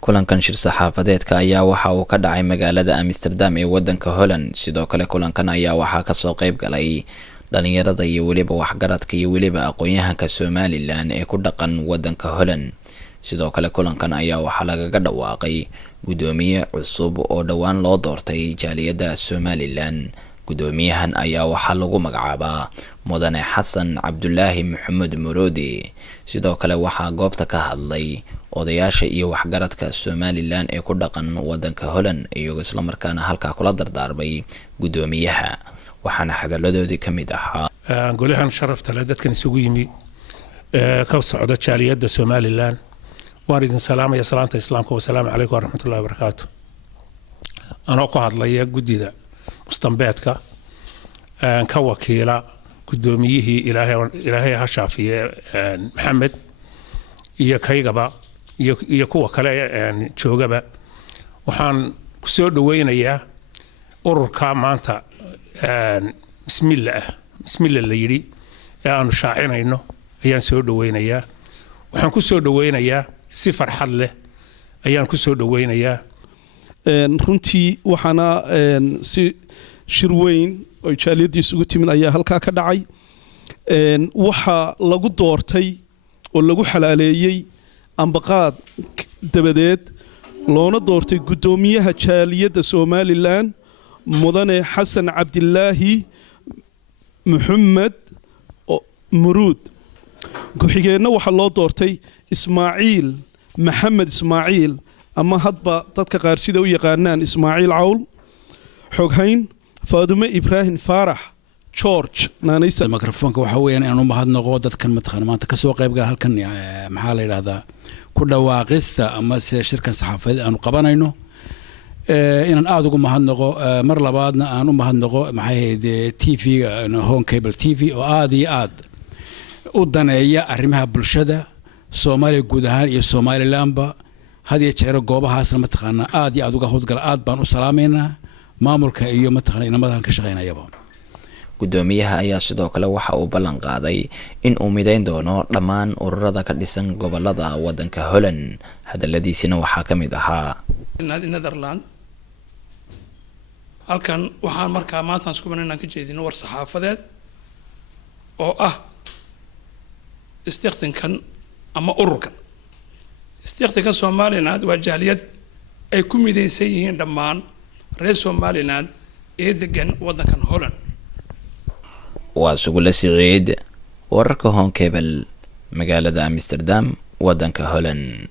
kulankan shir saxaafadeedka ayaa waxa uu ka dhacay magaalada Amsterdam ee wadanka Holland. sidoo kale kulankan ayaa waxaa ka soo qayb galay dhalinyarada iyo waliba waxgaradka iyo waliba aqoon-yahanka Somaliland ee ku dhaqan wadanka Holland. sidoo kale kulankan ayaa waxaa lagaga dhawaaqay gudoomiye cusub oo dhawaan loo doortay jaaliyada Somaliland. gudoomiyahan ayaa waxaa lagu magacaabaa mudane Xasan Cabdullaahi Maxamed Muroodi. sidoo kale waxaa goobta ka hadlay odayaasha iyo waxgaradka Somaliland ee ku dhaqan wadanka Holland iyagoo isla markaana halka kula dardaarmay gudoomiyaha. waxaana hadaladoodii kamid ahaa golahan sharafta leh dadkan isugu yimi ka socda jaaliyada Somaliland. waan idin salaamaya salaanta islaamka wa salaamu calaykum wa rahmatullahi wa barakaatuh. anoo ku hadlaya gudida mustambeedka ka wakiila gudoomiyihii ilaahay ha shaafiye maxamed iyo kaygaba iyo kuwa kale joogaba. waxaan ku soo dhaweynayaa ururka maanta bismillah la yiri ee aanu shaacinayno ayaan soo dhaweynayaa. waxaan ku soo dhaweynayaa si farxad leh ayaan ku soo dhaweynayaa. runtii waxaana si shir weyn oo jaaliyadii isugu timid ayaa halkaa ka dhacay. waxa lagu doortay oo lagu xalaaleeyay ambaqaad dabadeed loona doortay gudoomiyaha jaaliyada Somaliland mudane Xasan Cabdullaahi Maxamed Murood. ku-xigeenna waxa loo doortay Ismaaciil Maxamed Ismaaciil ama hadba dadka qaar sida u yaqaanaan Ismaaciil Cawl. xoghayn Faadume Ibrahim Faarax George naanaysa. mikrofoonka waxa weeyaan inaan u mahadnaqo dadkan maanta ka soo qayb galay halkan maxaa la yiraahdaa ku dhawaaqista ama shirkan saxaafadeed aanu qabanayno. inaan aad ugu mahadnaqo mar labaadna aan u mahadnaqo TV Home Cable TV oo aad iyo aad u daneeya arrimaha bulshada Soomaaliya guud ahaan iyo Somalilandba. had iyo jeer goobahaasna mataqaana aad iyo aad uga howlgala aad baan u salaameynaa maamulka iyo mataqaana inamadan ka shaqeynayaba. gudoomiyaha ayaa sidoo kale waxa uu ballan qaaday in uu mideyn doono dhammaan ururada ka dhisan gobolada wadanka Holland. hadaladiisina waxaa ka mid ahaa Netherland. halkan waxaan markaa maanta isku banaan ka jeedino war saxaafadeed oo ah istiqsinkan ama ururkan istiqsinkan Somaliland waa jaaliyad ay ku mideysan yihiin dhammaan reer Somaliland ee degan wadankan Holland. waa Sugula Siciid wararka Home Cable magaalada Amsterdam wadanka Holland.